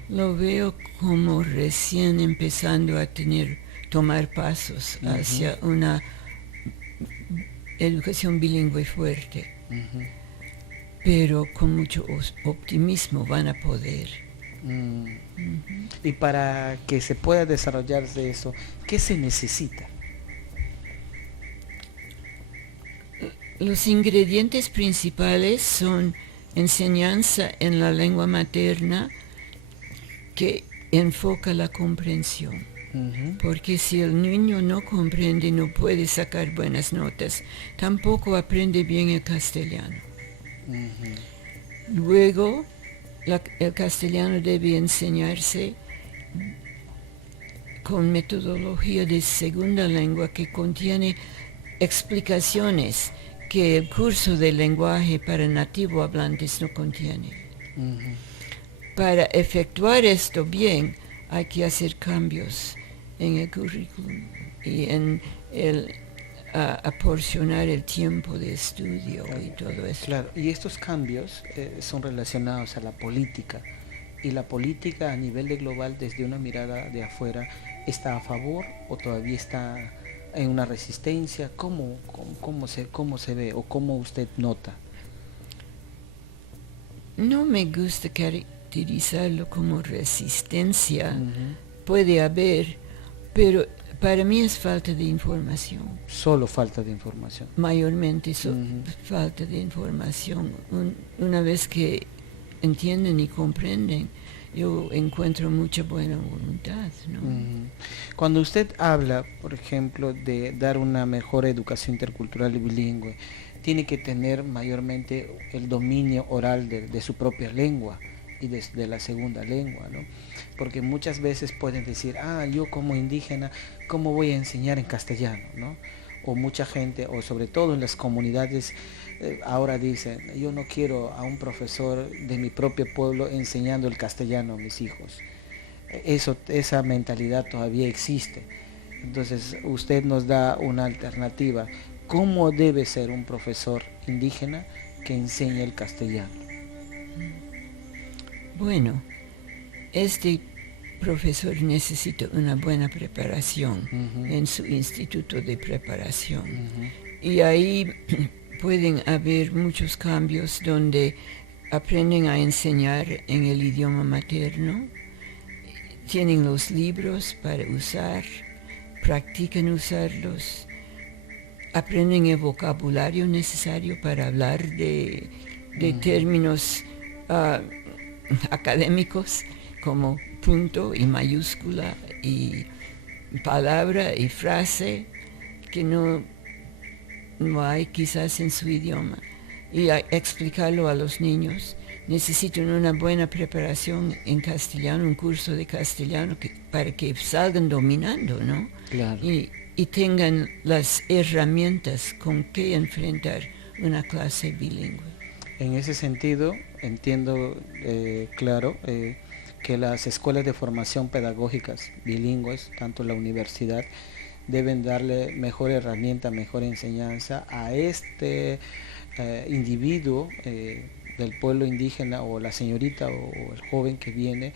Lo veo como recién empezando a tomar pasos hacia una educación bilingüe fuerte, pero con mucho optimismo van a poder. Y para que se pueda desarrollarse eso, ¿qué se necesita? Los ingredientes principales son enseñanza en la lengua materna que enfoca la comprensión. Porque si el niño no comprende, no puede sacar buenas notas, tampoco aprende bien el castellano. Luego, el castellano debe enseñarse con metodología de segunda lengua que contiene explicaciones que el curso de lenguaje para nativo hablantes no contiene. Para efectuar esto bien, hay que hacer cambios en el currículum y en el aporcionar el tiempo de estudio y todo eso. Claro, y estos cambios son relacionados a la política, y la política a nivel de global, desde una mirada de afuera, ¿está a favor o todavía está en una resistencia? ¿Cómo se ve o cómo usted nota? No me gusta caracterizarlo como resistencia. Puede haber, pero para mí es falta de información. Solo falta de información. Mayormente falta de información. Una vez que entienden y comprenden, yo encuentro mucha buena voluntad, ¿no? Cuando usted habla, por ejemplo, de dar una mejor educación intercultural y bilingüe, tiene que tener mayormente el dominio oral de su propia lengua y de la segunda lengua, ¿no? Porque muchas veces pueden decir, yo como indígena, ¿cómo voy a enseñar en castellano, ¿no? O mucha gente, o sobre todo en las comunidades, ahora dicen, yo no quiero a un profesor de mi propio pueblo enseñando el castellano a mis hijos. Esa mentalidad todavía existe. Entonces usted nos da una alternativa. ¿Cómo debe ser un profesor indígena que enseñe el castellano? Bueno, este profesor necesita una buena preparación en su instituto de preparación. Y ahí pueden haber muchos cambios donde aprenden a enseñar en el idioma materno, tienen los libros para usar, practican usarlos, aprenden el vocabulario necesario para hablar de términos académicos como punto y mayúscula y palabra y frase que no hay quizás en su idioma, y explicarlo a los niños. Necesitan una buena preparación en castellano, un curso de castellano para que salgan dominando, ¿no? Claro. Y tengan las herramientas con que enfrentar una clase bilingüe. En ese sentido, entiendo claro que las escuelas de formación pedagógicas bilingües, tanto la universidad, deben darle mejor herramienta, mejor enseñanza a este individuo del pueblo indígena, o la señorita o el joven que viene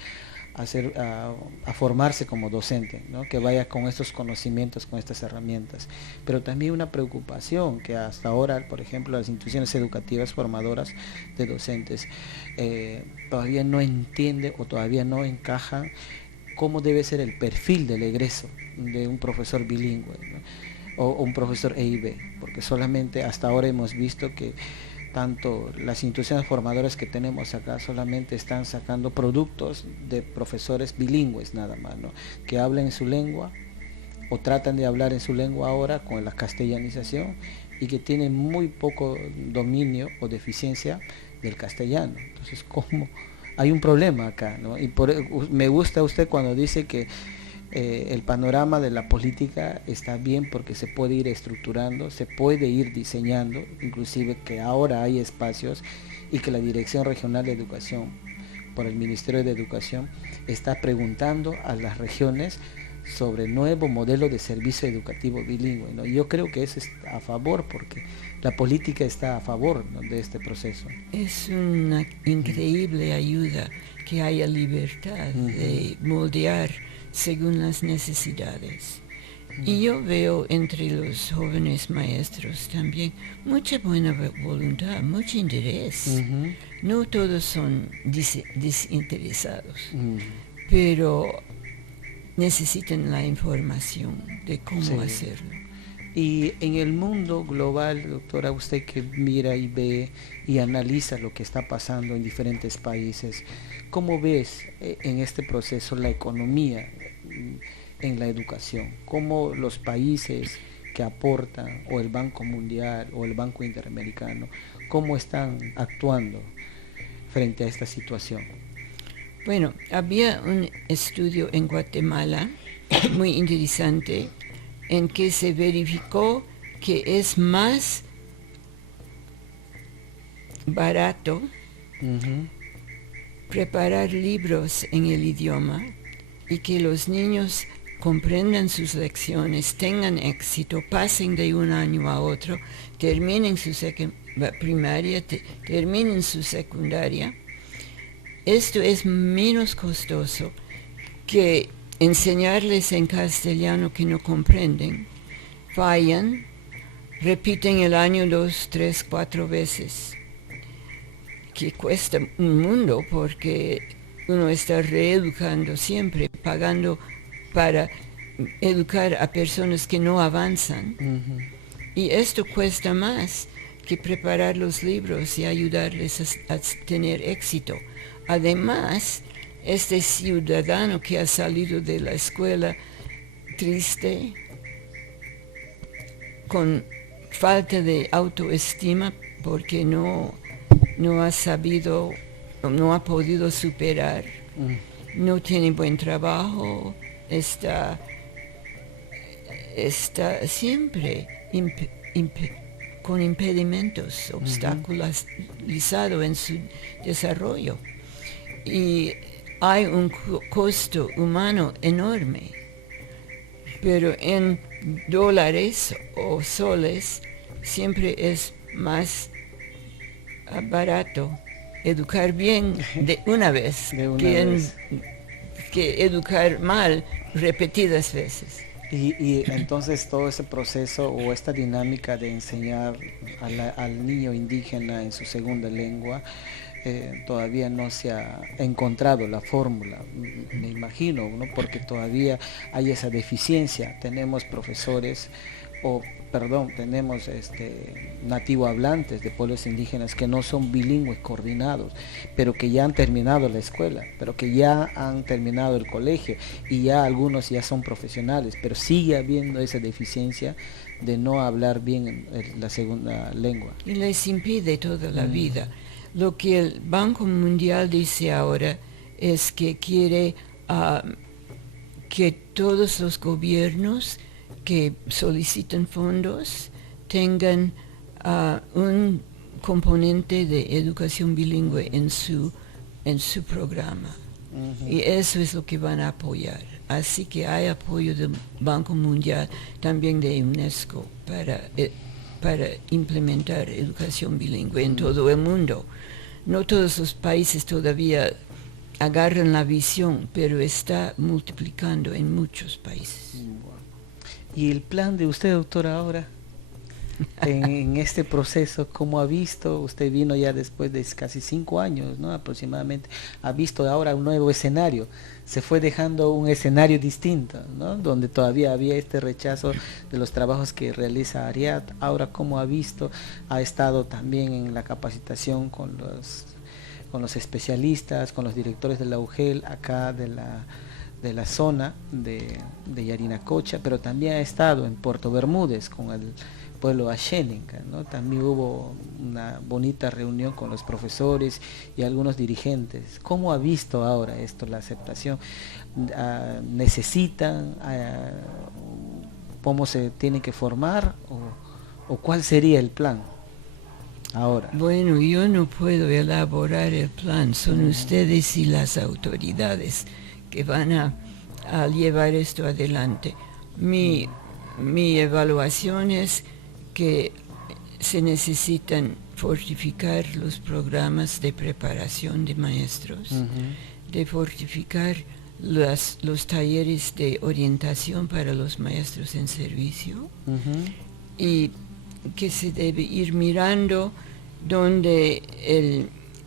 a formarse como docente, ¿no? Que vaya con estos conocimientos, con estas herramientas. Pero también una preocupación que hasta ahora, por ejemplo, las instituciones educativas formadoras de docentes todavía no entienden o todavía no encajan cómo debe ser el perfil del egreso de un profesor bilingüe, ¿no? O un profesor EIB, porque solamente hasta ahora hemos visto que tanto las instituciones formadoras que tenemos acá solamente están sacando productos de profesores bilingües nada más, ¿no? Que hablen en su lengua o tratan de hablar en su lengua ahora con la castellanización, y que tienen muy poco dominio o deficiencia del castellano. Entonces, ¿cómo? Hay un problema acá, ¿no? Y me gusta usted cuando dice que el panorama de la política está bien, porque se puede ir estructurando, se puede ir diseñando, inclusive que ahora hay espacios, y que la Dirección Regional de Educación, por el Ministerio de Educación, está preguntando a las regiones sobre el nuevo modelo de servicio educativo bilingüe, ¿no? Y yo creo que eso es a favor, porque la política está a favor, ¿no?, de este proceso. Es una increíble ayuda que haya libertad de moldear según las necesidades. Y yo veo entre los jóvenes maestros también mucha buena voluntad, mucho interés. No todos son desinteresados, pero necesitan la información de cómo hacerlo. Y en el mundo global, doctora, usted que mira y ve y analiza lo que está pasando en diferentes países, ¿cómo ves en este proceso la economía en la educación? ¿Cómo los países que aportan, o el Banco Mundial o el Banco Interamericano, cómo están actuando frente a esta situación? Bueno, había un estudio en Guatemala muy interesante en que se verificó que es más barato preparar libros en el idioma y que los niños comprendan sus lecciones, tengan éxito, pasen de un año a otro, terminen su primaria, terminen su secundaria. Esto es menos costoso que enseñarles en castellano que no comprenden, fallan, repiten el año 2, 3, 4 veces, que cuesta un mundo porque uno está reeducando siempre, pagando para educar a personas que no avanzan. Y esto cuesta más que preparar los libros y ayudarles a tener éxito. Además, este ciudadano que ha salido de la escuela triste, con falta de autoestima porque no ha sabido, no ha podido superar, no tiene buen trabajo, está siempre con impedimentos, obstaculizado en su desarrollo. Y hay un costo humano enorme, pero en dólares o soles siempre es más barato educar bien de una vez, que educar mal repetidas veces. Y entonces todo ese proceso o esta dinámica de enseñar al niño indígena en su segunda lengua, todavía no se ha encontrado la fórmula, me imagino, ¿no? Porque todavía hay esa deficiencia. Tenemos profesores, tenemos nativo hablantes de pueblos indígenas que no son bilingües coordinados, pero que ya han terminado la escuela, pero que ya han terminado el colegio y ya algunos ya son profesionales, pero sigue habiendo esa deficiencia de no hablar bien la segunda lengua. Y les impide toda la vida. Lo que el Banco Mundial dice ahora es que quiere que todos los gobiernos que solicitan fondos tengan un componente de educación bilingüe en su programa. Y eso es lo que van a apoyar. Así que hay apoyo del Banco Mundial, también de UNESCO, para implementar educación bilingüe en todo el mundo. No todos los países todavía agarran la visión, pero está multiplicando en muchos países. ¿Y el plan de usted, doctora, ahora, en este proceso, cómo ha visto? Usted vino ya después de casi 5 años, ¿no? Aproximadamente, ha visto ahora un nuevo escenario, se fue dejando un escenario distinto, ¿no? Donde todavía había este rechazo de los trabajos que realiza Ariad. Ahora, ¿cómo ha visto? Ha estado también en la capacitación con los especialistas, con los directores de la UGEL, acá de la zona de Yarinacocha, pero también ha estado en Puerto Bermúdez con el pueblo Ashéninca, ¿no? También hubo una bonita reunión con los profesores y algunos dirigentes. ¿Cómo ha visto ahora esto, la aceptación? ¿Necesitan? ¿Cómo se tienen que formar? ¿O cuál sería el plan ahora? Bueno, yo no puedo elaborar el plan, son ustedes y las autoridades que van a llevar esto adelante. Mi evaluación es que se necesitan fortificar los programas de preparación de maestros, de fortificar los talleres de orientación para los maestros en servicio, y que se debe ir mirando donde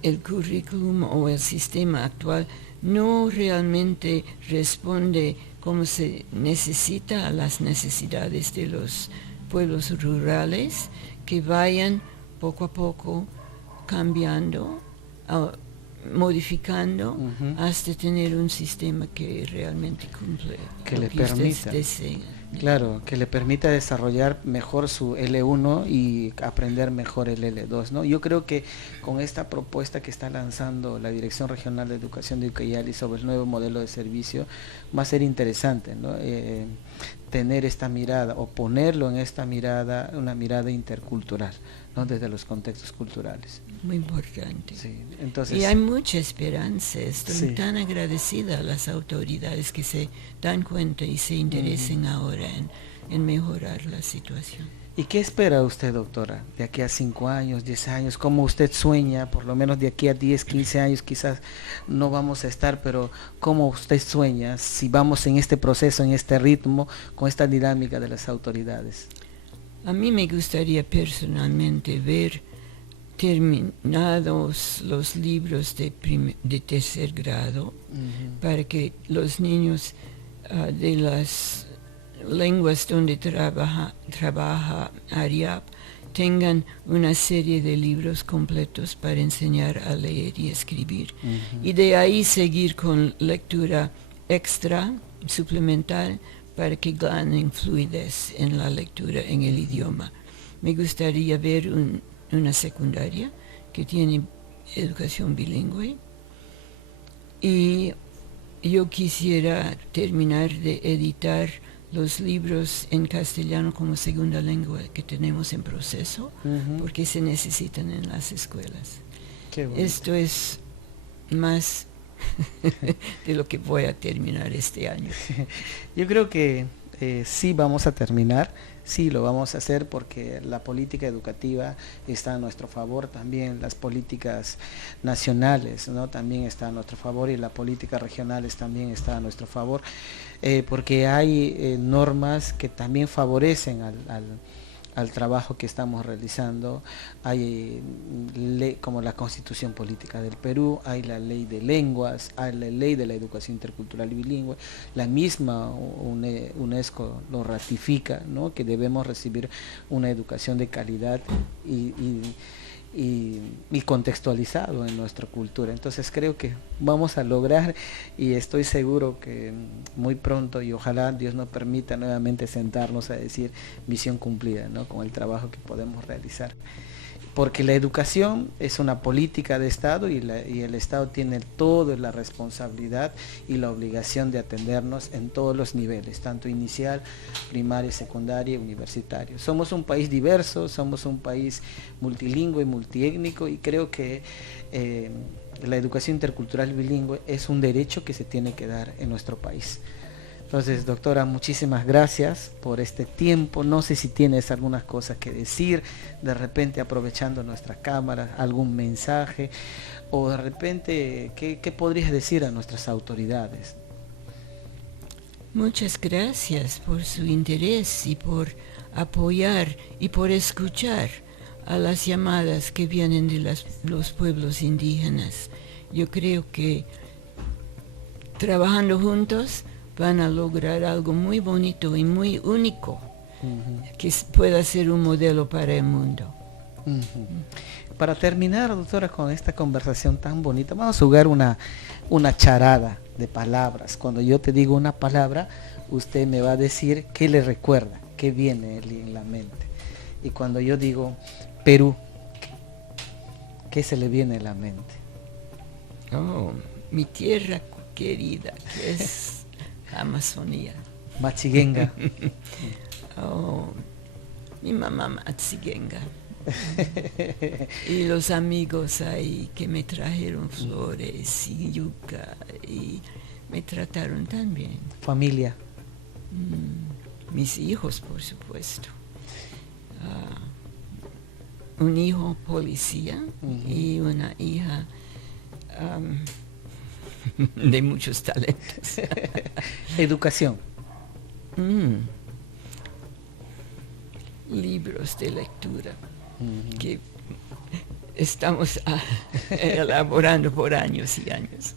el currículum o el sistema actual no realmente responde como se necesita a las necesidades de los pueblos rurales que vayan poco a poco cambiando, modificando, hasta tener un sistema que realmente cumple que lo le que ustedes permita. desean. Claro, que le permita desarrollar mejor su L1 y aprender mejor el L2, ¿no? Yo creo que con esta propuesta que está lanzando la Dirección Regional de Educación de Ucayali sobre el nuevo modelo de servicio va a ser interesante, ¿no? Tener esta mirada o ponerlo en esta mirada, una mirada intercultural, ¿no? Desde los contextos culturales. Muy importante. Sí, entonces, y hay mucha esperanza. Estoy sí. tan agradecida a las autoridades que se dan cuenta y se interesen ahora en mejorar la situación. ¿Y qué espera usted, doctora, de aquí a 5 años, 10 años? ¿Cómo usted sueña? Por lo menos de aquí a 10, 15 años quizás no vamos a estar, pero ¿cómo usted sueña si vamos en este proceso, en este ritmo, con esta dinámica de las autoridades? A mí me gustaría personalmente ver terminados los libros de tercer grado para que los niños de las lenguas donde trabaja Ariap tengan una serie de libros completos para enseñar a leer y escribir. Y de ahí seguir con lectura extra, suplemental, para que ganen fluidez en la lectura en el idioma. Me gustaría ver una secundaria que tiene educación bilingüe, y yo quisiera terminar de editar los libros en castellano como segunda lengua que tenemos en proceso, porque se necesitan en las escuelas. Qué bonito. Esto es más de lo que voy a terminar este año. Yo creo que sí vamos a terminar, sí lo vamos a hacer, porque la política educativa está a nuestro favor, también las políticas nacionales, ¿no? También está a nuestro favor, y la política regionales también está a nuestro favor, porque hay normas que también favorecen al trabajo que estamos realizando. Hay ley como la Constitución Política del Perú, hay la ley de lenguas, hay la ley de la educación intercultural y bilingüe, la misma UNESCO lo ratifica, ¿no? Que debemos recibir una educación de calidad y contextualizado en nuestra cultura. Entonces creo que vamos a lograr, y estoy seguro que muy pronto, y ojalá Dios nos permita nuevamente sentarnos a decir misión cumplida, ¿no? Con el trabajo que podemos realizar, porque la educación es una política de Estado, y el Estado tiene toda la responsabilidad y la obligación de atendernos en todos los niveles, tanto inicial, primaria, secundaria y universitario. Somos un país diverso, somos un país multilingüe, multiétnico, y creo que la educación intercultural bilingüe es un derecho que se tiene que dar en nuestro país. Entonces, doctora, muchísimas gracias por este tiempo. No sé si tienes algunas cosas que decir, de repente aprovechando nuestra cámara, algún mensaje, o de repente, ¿qué podrías decir a nuestras autoridades? Muchas gracias por su interés y por apoyar y por escuchar a las llamadas que vienen de los pueblos indígenas. Yo creo que trabajando juntos van a lograr algo muy bonito y muy único, que pueda ser un modelo para el mundo. Para terminar, doctora, con esta conversación tan bonita, vamos a jugar una charada de palabras. Cuando yo te digo una palabra, usted me va a decir qué le recuerda, qué viene en la mente. Y cuando yo digo Perú, ¿qué se le viene a la mente? Oh, mi tierra querida, que es Amazonía. Machiguenga. Oh, mi mamá Machiguenga. Y los amigos ahí que me trajeron flores y yuca y me trataron tan bien. Familia. Mis hijos, por supuesto. Un hijo policía y una hija de muchos talentos. Educación. Libros de lectura que estamos elaborando por años y años.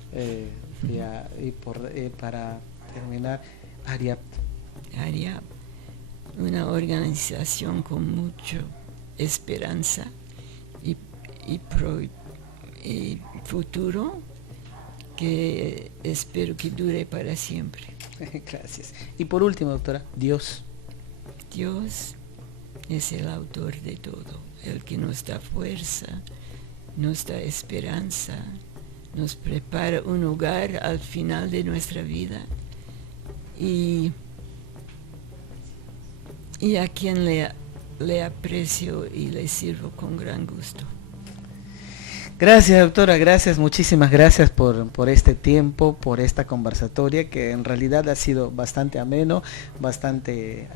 Y para terminar, Ariap. Ariap. una organización con mucha esperanza y futuro que espero que dure para siempre. Gracias. Y por último, doctora, Dios. Dios es el autor de todo, el que nos da fuerza, nos da esperanza, nos prepara un hogar al final de nuestra vida y a quien le aprecio y le sirvo con gran gusto. Gracias, doctora, gracias, muchísimas gracias por este tiempo, por esta conversatoria que en realidad ha sido bastante ameno, bastante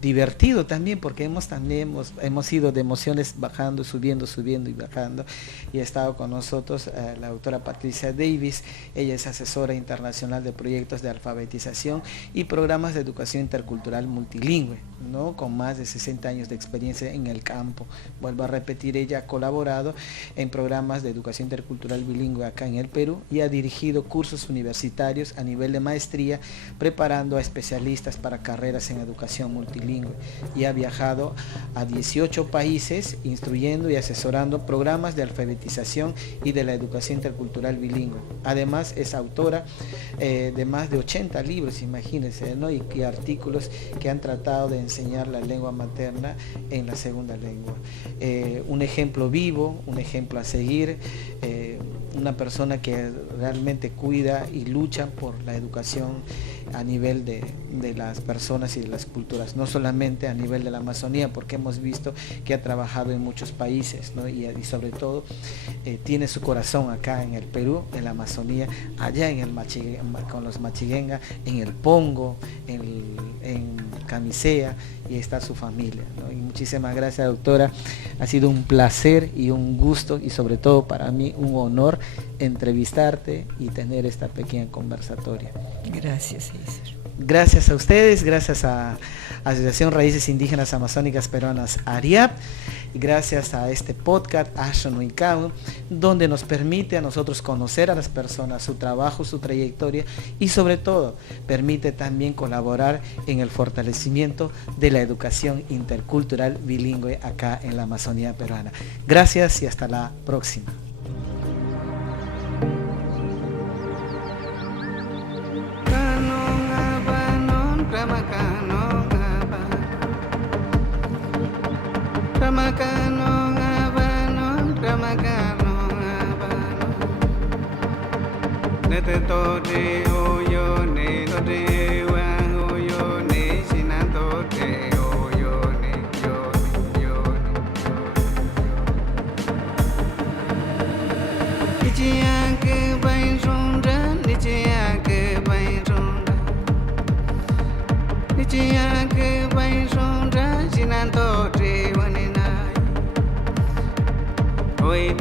divertido también, porque hemos ido de emociones bajando, subiendo y bajando, y ha estado con nosotros la doctora Patricia Davis. Ella es asesora internacional de proyectos de alfabetización y programas de educación intercultural multilingüe, ¿no? Con más de 60 años de experiencia en el campo. Vuelvo a repetir, ella ha colaborado en programas de educación intercultural bilingüe acá en el Perú y ha dirigido cursos universitarios a nivel de maestría, preparando a especialistas para carreras en educación multilingüe, y ha viajado a 18 países instruyendo y asesorando programas de alfabetización y de la educación intercultural bilingüe. Además es autora de más de 80 libros, imagínense, ¿no? y artículos que han tratado de enseñar la lengua materna en la segunda lengua. Un ejemplo vivo, un ejemplo a seguir, una persona que realmente cuida y lucha por la educación a nivel de las personas y de las culturas, no solamente a nivel de la Amazonía, porque hemos visto que ha trabajado en muchos países, ¿no? y sobre todo tiene su corazón acá en el Perú, en la Amazonía, allá en el con los Machiguenga, en el Pongo, en Camisea, y está su familia, ¿no? Y muchísimas gracias, doctora, ha sido un placer y un gusto, y sobre todo para mí un honor entrevistarte y tener esta pequeña conversatoria. Gracias, César. Gracias a ustedes, gracias a Asociación Raíces Indígenas Amazónicas Peruanas, ARIAP, y gracias a este podcast Ashe no Ikawan, donde nos permite a nosotros conocer a las personas, su trabajo, su trayectoria, y sobre todo permite también colaborar en el fortalecimiento de la educación intercultural bilingüe acá en la Amazonía peruana. Gracias y hasta la próxima. Oi,